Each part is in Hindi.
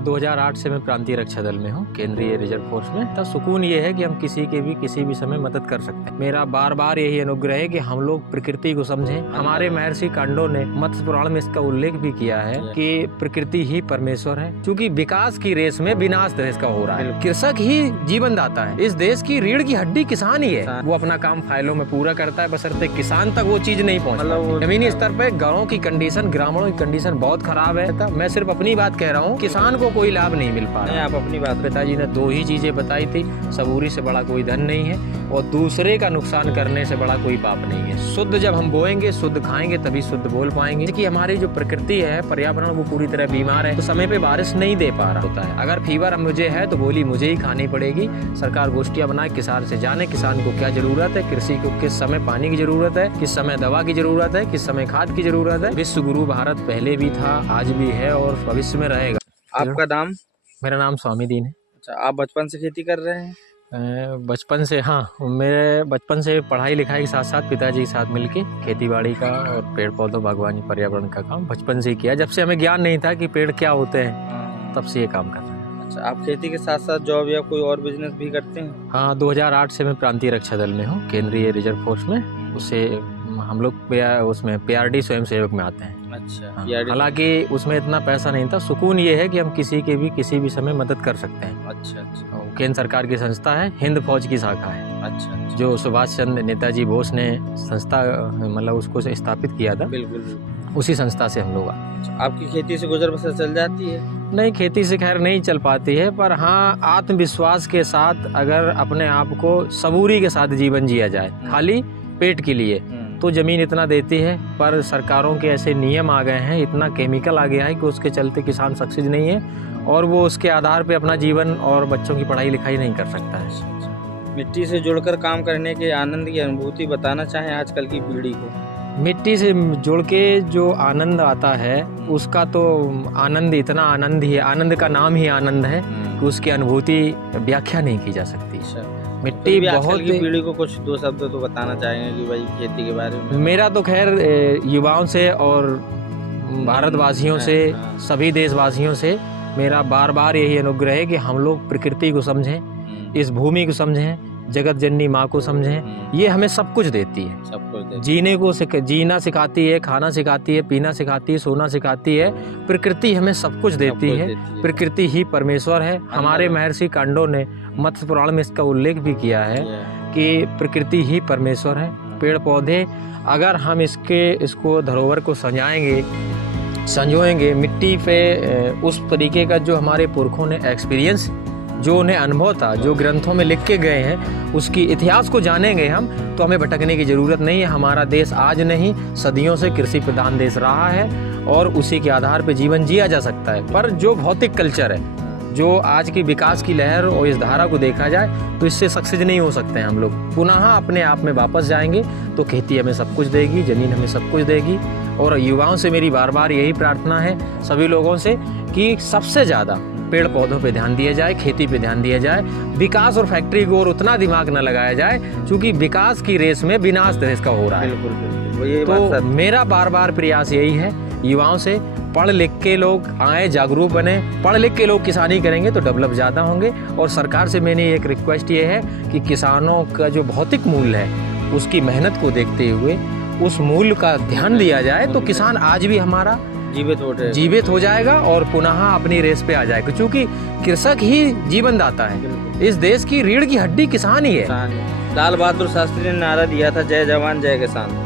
हाँ, 2008 से मैं प्रांतीय रक्षा दल में हूँ, केंद्रीय रिजर्व फोर्स में। तो सुकून ये है कि हम किसी के भी किसी भी समय मदद कर सकते हैं। मेरा बार बार यही अनुग्रह है कि हम लोग प्रकृति को समझें। हमारे महर्षि कांडो ने मत्स्य पुराण में इसका उल्लेख भी किया है कि प्रकृति ही परमेश्वर है। क्योंकि विकास की रेस में विनाश देश का हो रहा है। कृषक ही जीवन दाता है। इस देश की रीढ़ की हड्डी किसान ही है। वो अपना काम फाइलों में पूरा करता है, बशर्ते किसान तक वो चीज नहीं पहुँच। जमीनी स्तर पे गाँव की कंडीशन, ग्रामीणों की कंडीशन बहुत खराब है। मैं सिर्फ अपनी बात कह रहा हूँ, किसान को कोई लाभ नहीं मिल पा रहा। आप अपनी बात, पिताजी ने दो ही चीजें बताई थी, सबूरी से बड़ा कोई धन नहीं है और दूसरे का नुकसान करने से बड़ा कोई पाप नहीं है। शुद्ध जब हम बोएंगे, शुद्ध खाएंगे, तभी शुद्ध बोल पाएंगे। कि हमारी जो प्रकृति है, पर्यावरण, वो पूरी तरह बीमार है, तो समय पे बारिश नहीं दे पा रहा होता है। अगर फीवर मुझे है तो गोली मुझे ही खानी पड़ेगी। सरकार गोष्ठियां बनाए, किसान से जाने किसान को क्या जरूरत है, कृषि को किस समय पानी की जरूरत है, किस समय दवा की जरूरत है, किस समय खाद की जरूरत है। विश्व गुरु भारत पहले भी था, आज भी है और भविष्य में रहेगा। आपका नाम? मेरा नाम स्वामी दीन है। अच्छा, आप बचपन से खेती कर रहे हैं? बचपन से, हाँ, मेरे बचपन से पढ़ाई लिखाई के साथ साथ पिताजी के साथ मिलके खेती बाड़ी का और पेड़ पौधों, बागवानी, पर्यावरण का काम बचपन से ही किया। जब से हमें ज्ञान नहीं था कि पेड़ क्या होते हैं, तब से ये काम कर रहे हैं। अच्छा, आप खेती के साथ साथ जॉब या कोई और बिजनेस भी करते हैं? हाँ, 2008 से मैं प्रांतीय रक्षा दल में हूँ, केंद्रीय रिजर्व फोर्स में। उससे हम लोग उसमें PRD स्वयं सेवक में आते हैं। अच्छा, हालांकि उसमें इतना पैसा नहीं था। सुकून ये है कि हम किसी के भी किसी भी समय मदद कर सकते हैं। अच्छा। केंद्र सरकार की संस्था है, हिंद फौज की शाखा है। अच्छा। जो सुभाष चंद्र नेताजी बोस ने संस्था मतलब उसको स्थापित किया था, बिल्कुल। उसी संस्था से हम लोग। आपकी खेती से गुजर बसर चल जाती है? नहीं, खेती से खैर नहीं चल पाती है, पर हाँ, आत्मविश्वास के साथ अगर अपने आप को सबूरी के साथ जीवन जिया जाए, खाली पेट के लिए, तो जमीन इतना देती है। पर सरकारों के ऐसे नियम आ गए हैं, इतना केमिकल आ गया है कि उसके चलते किसान सक्सेस नहीं है और वो उसके आधार पे अपना जीवन और बच्चों की पढ़ाई लिखाई नहीं कर सकता है। मिट्टी से जुड़कर काम करने के आनंद की अनुभूति बताना चाहें आजकल की पीढ़ी को? मिट्टी से जुड़ के जो आनंद आता है, उसका तो आनंद इतना आनंद ही है, आनंद का नाम ही आनंद है कि उसकी अनुभूति व्याख्या नहीं की जा सकती। मिट्टी तो बहुत, की पीढ़ी को कुछ दो शब्द तो बताना चाहेंगे कि भाई खेती के बारे में? मेरा तो खैर युवाओं से और भारतवासियों से, सभी देशवासियों से मेरा बार बार यही अनुग्रह है कि हम लोग प्रकृति को समझें, इस भूमि को समझें, जगत जननी माँ को समझें। ये हमें सब कुछ देती है, सब कुछ देती। जीने को जीना सिखाती है, खाना सिखाती है, पीना सिखाती है, सोना सिखाती है। प्रकृति हमें सब कुछ देती है। प्रकृति ही परमेश्वर है। हमारे महर्षि कांडो ने मत्स्य पुराण में इसका उल्लेख भी किया है कि प्रकृति ही परमेश्वर है। पेड़ पौधे, अगर हम इसको धरोहर को संजोएंगे मिट्टी पे, उस तरीके का जो हमारे पुरखों ने एक्सपीरियंस, जो उन्हें अनुभव था, जो ग्रंथों में लिख के गए हैं, उसकी इतिहास को जानेंगे हम, तो हमें भटकने की जरूरत नहीं है। हमारा देश आज नहीं, सदियों से कृषि प्रधान देश रहा है और उसी के आधार पर जीवन जिया जा सकता है। पर जो भौतिक कल्चर है, जो आज की विकास की लहर और इस धारा को देखा जाए, तो इससे सक्सेस नहीं हो सकते हैं हम लोग। पुनः अपने आप में वापस जाएंगे तो खेती हमें सब कुछ देगी, जमीन हमें सब कुछ देगी। और युवाओं से मेरी बार बार यही प्रार्थना है, सभी लोगों से, कि सबसे ज़्यादा पेड़ पौधों पे ध्यान दिया जाए, खेती पे ध्यान दिया जाए। विकास और फैक्ट्री को और उतना दिमाग न लगाया जाए, क्योंकि विकास की रेस में विनाश देश का हो रहा है। बिल्कुल। तो मेरा बार बार प्रयास यही है युवाओं से, पढ़ लिख के लोग आए, जागरूक बने। पढ़ लिख के लोग किसानी करेंगे तो डेवलप ज़्यादा होंगे। और सरकार से मैंने एक रिक्वेस्ट ये है कि किसानों का जो भौतिक मूल्य है, उसकी मेहनत को देखते हुए उस मूल्य का ध्यान दिया जाए, तो किसान आज भी हमारा जीवित हो जाएगा और पुनः अपनी रेस पे आ जाएगा। क्योंकि कृषक ही जीवन दाता है। इस देश की रीढ़ की हड्डी किसान ही है। लाल बहादुर शास्त्री ने नारा दिया था, जय जवान जय किसान।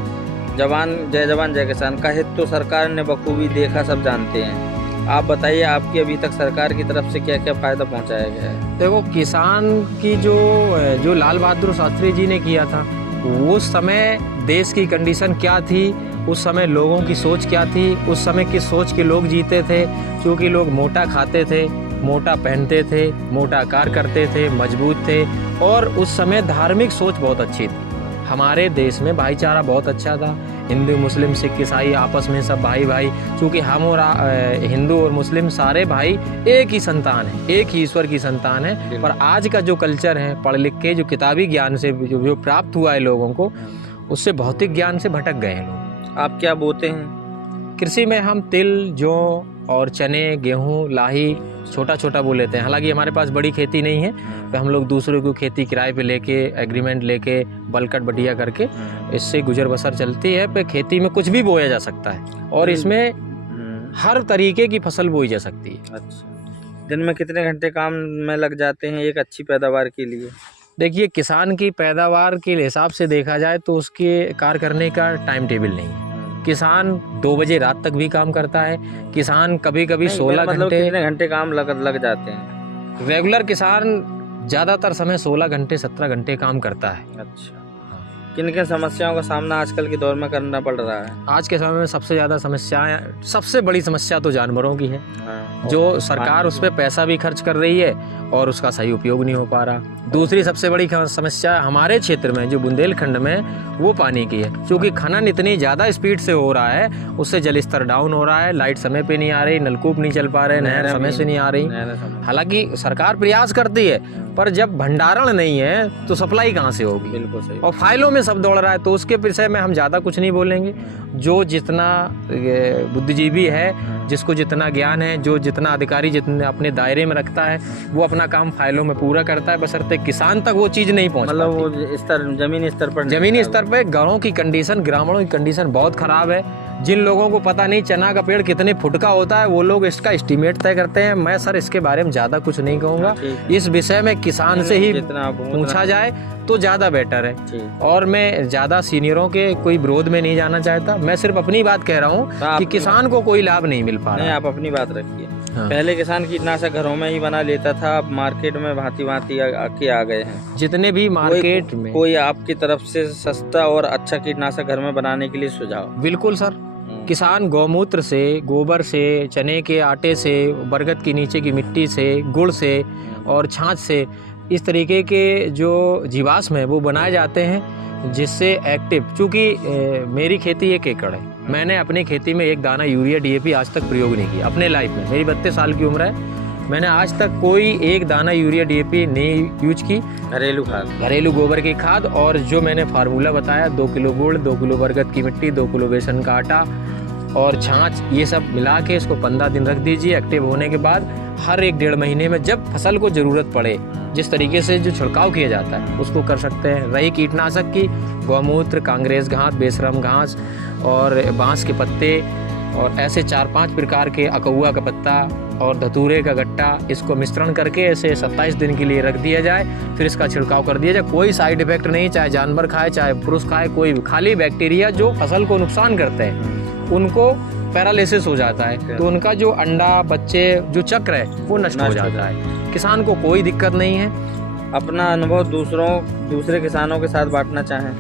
जय जवान जय किसान का हित तो सरकार ने बखूबी देखा, सब जानते हैं। आप बताइए, आपकी अभी तक सरकार की तरफ से क्या क्या फायदा पहुंचाया गया है? देखो, किसान की जो लाल बहादुर शास्त्री जी ने किया था, उस समय देश की कंडीशन क्या थी, उस समय लोगों की सोच क्या थी, उस समय किस सोच के लोग जीते थे। क्योंकि लोग मोटा खाते थे, मोटा पहनते थे, मोटा कार्य करते थे, मजबूत थे, और उस समय धार्मिक सोच बहुत अच्छी थी। हमारे देश में भाईचारा बहुत अच्छा था। हिंदू, मुस्लिम, सिख, ईसाई आपस में सब भाई भाई। चूँकि हम और हिंदू और मुस्लिम सारे भाई एक ही संतान है, एक ही ईश्वर की संतान है। पर आज का जो कल्चर है, पढ़ लिख के जो किताबी ज्ञान से जो प्राप्त हुआ है लोगों को, उससे भौतिक ज्ञान से भटक गए हैं लोग। आप क्या बोते हैं? कृषि में हम तिल, जौ, और चने, गेहूं, लाही छोटा छोटा बो लेते हैं। हालांकि हमारे पास बड़ी खेती नहीं है, तो हम लोग दूसरों की खेती किराए पे लेके, एग्रीमेंट लेके, बलकट बढ़िया करके इससे गुजर बसर चलती है। पे खेती में कुछ भी बोया जा सकता है और इसमें हर तरीके की फसल बोई जा सकती है। अच्छा, दिन में कितने घंटे काम में लग जाते हैं एक अच्छी पैदावार के लिए? देखिए, किसान की पैदावार के हिसाब से देखा जाए तो उसके कार्य करने का टाइम टेबल नहीं है। किसान 2 बजे रात तक भी काम करता है। किसान कभी कभी 16 मतलब घंटे, कितने घंटे काम लग जाते हैं? रेगुलर किसान ज़्यादातर समय 16 घंटे 17 घंटे काम करता है। अच्छा, किन किन समस्याओं का सामना आजकल के दौर में करना पड़ रहा है? आज के समय में सबसे ज़्यादा समस्याएं, सबसे बड़ी समस्या तो जानवरों की है, जो सरकार उस पर पैसा भी खर्च कर रही है और उसका सही उपयोग नहीं हो पा रहा। दूसरी सबसे बड़ी समस्या हमारे क्षेत्र में जो बुंदेलखंड में, वो पानी की है। क्योंकि खनन इतनी ज़्यादा स्पीड से हो रहा है, उससे जल स्तर डाउन हो रहा है, लाइट समय पे नहीं आ रही, नलकूप नहीं चल पा रहे, नहर समय से नहीं आ रही। हालांकि सरकार प्रयास करती है, पर जब भंडारण नहीं है तो सप्लाई कहाँ से होगी? बिल्कुल सही। और फाइलों में सब दौड़ रहा है, तो उसके विषय में हम ज़्यादा कुछ नहीं बोलेंगे। जो जितना बुद्धिजीवी है, जिसको जितना ज्ञान है, जो जितना अधिकारी जितने अपने दायरे में रखता है, वो अपना काम फाइलों में पूरा करता है, बशर्ते किसान तक वो चीज़ नहीं पहुँच मतलब पाती। वो स्तर जमीनी स्तर पर गाँवों की कंडीशन, ग्रामीणों की कंडीशन बहुत ख़राब है। जिन लोगों को पता नहीं चना का पेड़ कितने फुट का होता है, वो लोग इसका एस्टीमेट तय करते हैं। मैं सर इसके बारे में ज़्यादा कुछ नहीं कहूँगा, इस विषय में किसान से ही पूछा जाए तो ज़्यादा बेटर है। और मैं ज़्यादा सीनियरों के कोई विरोध में नहीं जाना चाहता, मैं सिर्फ अपनी बात कह रहा हूँ कि किसान को कोई लाभ नहीं मिल पा रहा है। आप अपनी बात रखिए। पहले किसान कीटनाशक घरों में ही बना लेता था, अब मार्केट में भांति भांति के आ गए हैं। जितने भी मार्केट में कोई आपकी तरफ से सस्ता और अच्छा कीटनाशक घर में बनाने के लिए सुझाव? बिल्कुल सर, किसान गौमूत्र से, गोबर से, चने के आटे से, बरगद की नीचे की मिट्टी से, गुड़ से और छाछ से, इस तरीके के जो जीवाश्म है वो बनाए जाते हैं, जिससे एक्टिव, चूँकि मेरी खेती 1 एकड़ है, मैंने अपनी खेती में एक दाना यूरिया DAP आज तक प्रयोग नहीं किया अपने लाइफ में। मेरी 32 साल की उम्र है, मैंने आज तक कोई एक दाना यूरिया DAP नहीं यूज की। घरेलू खाद, घरेलू गोबर की खाद, और जो मैंने फार्मूला बताया, 2 किलो गुड़, 2 किलो बरगद की मिट्टी, 2 किलो बेसन का आटा और छाछ, ये सब मिला के इसको 15 दिन रख दीजिए। एक्टिव होने के बाद हर 1-1.5 महीने में जब फसल को ज़रूरत पड़े, जिस तरीके से जो छिड़काव किया जाता है उसको कर सकते हैं। रही कीटनाशक की, गौमूत्र, कांग्रेस घास, बेशरम घास और बांस के पत्ते और ऐसे 4-5 प्रकार के, अकौआ का पत्ता और धतूरे का गट्टा, इसको मिश्रण करके ऐसे 27 दिन के लिए रख दिया जाए, फिर इसका छिड़काव कर दिया जाए। कोई साइड इफेक्ट नहीं, चाहे जानवर खाए चाहे पुरुष खाए, कोई भी, खाली बैक्टीरिया जो फसल को नुकसान करते हैं उनको पैरालिसिस हो जाता है, तो उनका जो अंडा, बच्चे, जो चक्र है वो नष्ट हो जाता है। किसान को कोई दिक्कत नहीं है। अपना अनुभव दूसरे किसानों के साथ बांटना चाहें,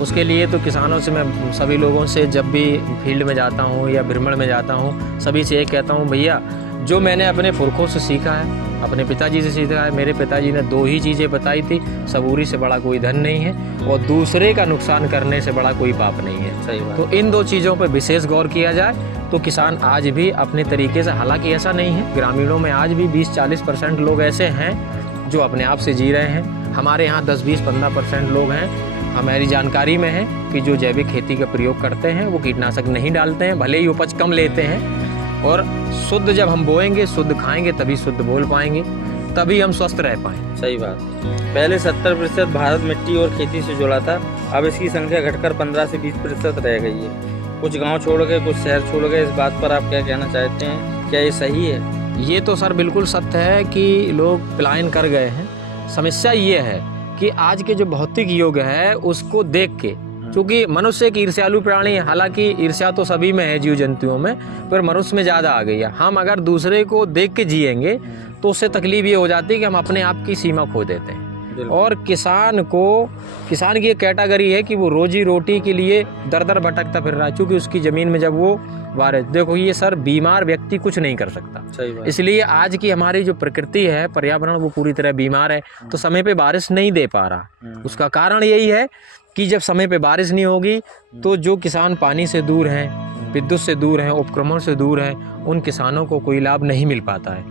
उसके लिए तो किसानों से, मैं सभी लोगों से जब भी फील्ड में जाता हूँ या भ्रमण में जाता हूँ, सभी से ये कहता हूँ, भैया जो मैंने अपने पुरखों से सीखा है, अपने पिताजी से सीखा है, मेरे पिताजी ने 2 ही चीज़ें बताई थी, सबूरी से बड़ा कोई धन नहीं है और दूसरे का नुकसान करने से बड़ा कोई पाप नहीं है। सही बात। तो इन 2 चीज़ों पर विशेष गौर किया जाए तो किसान आज भी अपने तरीके से, हालांकि ऐसा नहीं है, ग्रामीणों में आज भी 20-40% लोग ऐसे हैं जो अपने आप से जी रहे हैं। हमारे यहाँ 10-20-15% लोग हैं, हमारी जानकारी में है, कि जो जैविक खेती का प्रयोग करते हैं, वो कीटनाशक नहीं डालते हैं, भले ही उपज कम लेते हैं। और शुद्ध जब हम बोएंगे, शुद्ध खाएंगे, तभी शुद्ध बोल पाएंगे, तभी हम स्वस्थ रह पाएंगे। सही बात। पहले 70% भारत मिट्टी और खेती से जुड़ा था, अब इसकी संख्या घटकर 15 से 20% रह गई है। कुछ गांव छोड़ गए, कुछ शहर छोड़ गए, इस बात पर आप क्या कहना चाहते हैं? क्या ये सही है? ये तो सर बिल्कुल सत्य है कि लोग पलायन कर गए हैं। समस्या ये है कि आज के जो भौतिक युग है उसको देख के, क्योंकि मनुष्य एक ईर्ष्यालु प्राणी है, हालांकि ईर्ष्या तो सभी में है, जीव जंतुओं में, पर मनुष्य में ज़्यादा आ गई है। हम अगर दूसरे को देख के जिएंगे तो उससे तकलीफ ये हो जाती है कि हम अपने आप की सीमा खो देते हैं। और किसान की एक कैटेगरी है कि वो रोजी रोटी के लिए दर दर भटकता फिर रहा है, क्योंकि उसकी ज़मीन में जब वो बारिश, देखो ये सर, बीमार व्यक्ति कुछ नहीं कर सकता। सही बात। इसलिए आज की हमारी जो प्रकृति है, पर्यावरण, वो पूरी तरह बीमार है, तो समय पे बारिश नहीं दे पा रहा। उसका कारण यही है कि जब समय पे बारिश नहीं होगी तो जो किसान पानी से दूर हैं, विद्युत से दूर हैं, उपक्रमण से दूर हैं, उन किसानों को कोई लाभ नहीं मिल पाता है।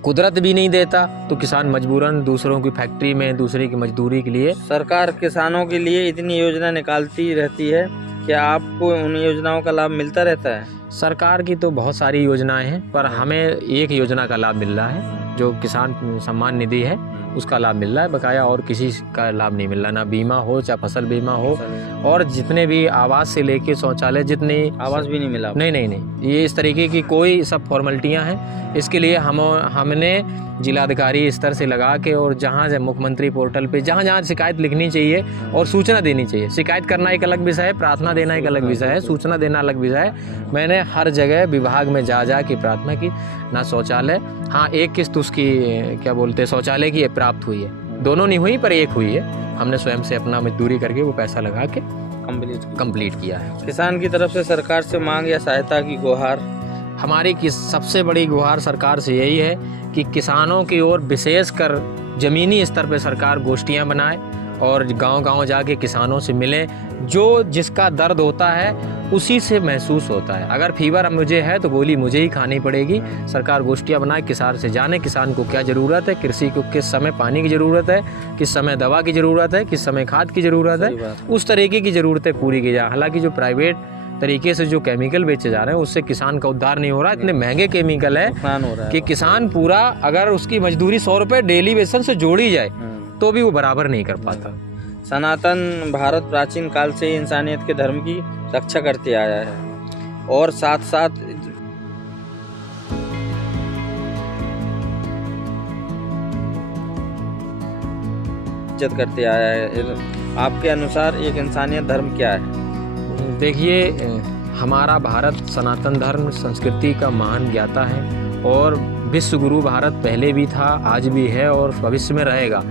कुदरत भी नहीं देता तो किसान मजबूरन दूसरों की फैक्ट्री में, दूसरे की मजदूरी के लिए। सरकार किसानों के लिए इतनी योजना निकालती रहती है, क्या आपको उन योजनाओं का लाभ मिलता रहता है? सरकार की तो बहुत सारी योजनाएं हैं, पर हमें एक योजना का लाभ मिल रहा है, जो किसान सम्मान निधि है, उसका लाभ मिल रहा है। बकाया और किसी का लाभ नहीं मिल रहा, ना बीमा हो, चाहे फसल बीमा हो, और जितने भी आवास से लेके शौचालय, जितनी आवास भी नहीं मिला? नहीं, ये इस तरीके की कोई सब फॉर्मेलिटियां हैं। इसके लिए हमने जिलाधिकारी स्तर से लगा के, और जहाँ मुख्यमंत्री पोर्टल पे जहाँ शिकायत लिखनी चाहिए और सूचना देनी चाहिए। शिकायत करना एक अलग विषय है, प्रार्थना देना एक अलग विषय है, सूचना देना अलग विषय है। मैंने हर जगह विभाग में जा के प्रार्थना की। ना शौचालय, हाँ एक किस्त उसकी क्या बोलते हैं शौचालय की प्राप्त हुई है, दोनों नहीं हुई पर एक हुई है। हमने स्वयं से अपना मजदूरी करके वो पैसा लगा के कंप्लीट किया है। किसान की तरफ से सरकार से मांग या सहायता की गुहार? हमारी की सबसे बड़ी गुहार सरकार से यही है कि किसानों की ओर विशेषकर ज़मीनी स्तर पर सरकार गोष्ठियां बनाए और गांव-गांव जाके किसानों से मिलें। जो जिसका दर्द होता है उसी से महसूस होता है। अगर फीवर मुझे है तो गोली मुझे ही खानी पड़ेगी। सरकार गोष्ठियां बनाए, किसान से जाने किसान को क्या ज़रूरत है, कृषि को किस समय पानी की ज़रूरत है, किस समय दवा की ज़रूरत है, किस समय खाद की ज़रूरत है, उस तरीके की ज़रूरतें पूरी की जाए। हालांकि जो प्राइवेट तरीके से जो केमिकल बेचे जा रहे हैं उससे किसान का उद्धार नहीं हो रहा। इतने महंगे केमिकल है कि किसान पूरा, अगर उसकी मजदूरी 100 रुपये डेली वेतन से जोड़ी जाए तो भी वो बराबर नहीं कर पाता। सनातन भारत प्राचीन काल से इंसानियत के धर्म की रक्षा करते आया है और साथ साथ इज्जत करते आया है। आपके अनुसार एक इंसानियत धर्म क्या है? देखिए, हमारा भारत सनातन धर्म संस्कृति का महान ज्ञाता है और विश्व गुरु भारत पहले भी था, आज भी है और भविष्य में रहेगा।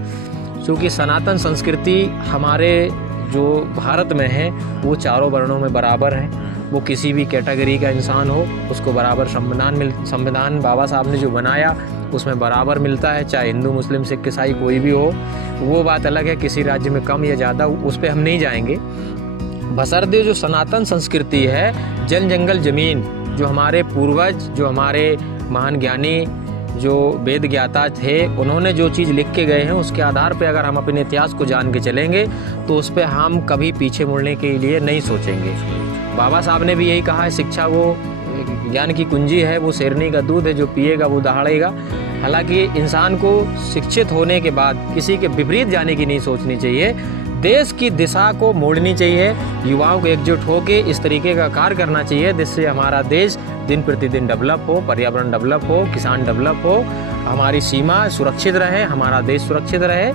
क्योंकि सनातन संस्कृति हमारे जो भारत में है वो चारों वर्णों में बराबर है। वो किसी भी कैटेगरी का इंसान हो उसको बराबर संविधान बाबा साहब ने जो बनाया उसमें बराबर मिलता है, चाहे हिंदू मुस्लिम सिख ईसाई कोई भी हो। वो बात अलग है, किसी राज्य में कम या ज़्यादा उस पर हम नहीं जाएंगे। बशर्ते जो सनातन संस्कृति है, जन जंगल जमीन, जो हमारे पूर्वज, जो हमारे महान ज्ञानी, जो वेद ज्ञाता थे, उन्होंने जो चीज़ लिख के गए हैं उसके आधार पे अगर हम अपने इतिहास को जान के चलेंगे तो उस पर हम कभी पीछे मुड़ने के लिए नहीं सोचेंगे। बाबा साहब ने भी यही कहा है, शिक्षा वो ज्ञान की कुंजी है, वो शेरनी का दूध है, जो पिएगा वो दहाड़ेगा। हालांकि इंसान को शिक्षित होने के बाद किसी के विपरीत जाने की नहीं सोचनी चाहिए, देश की दिशा को मोड़नी चाहिए। युवाओं को एकजुट होकर इस तरीके का कार्य करना चाहिए जिससे हमारा देश दिन प्रतिदिन डेवलप हो, पर्यावरण डेवलप हो, किसान डेवलप हो, हमारी सीमा सुरक्षित रहे, हमारा देश सुरक्षित रहे।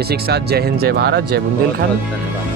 इसी के साथ जय हिंद, जय भारत, जय बुंदेलखंड।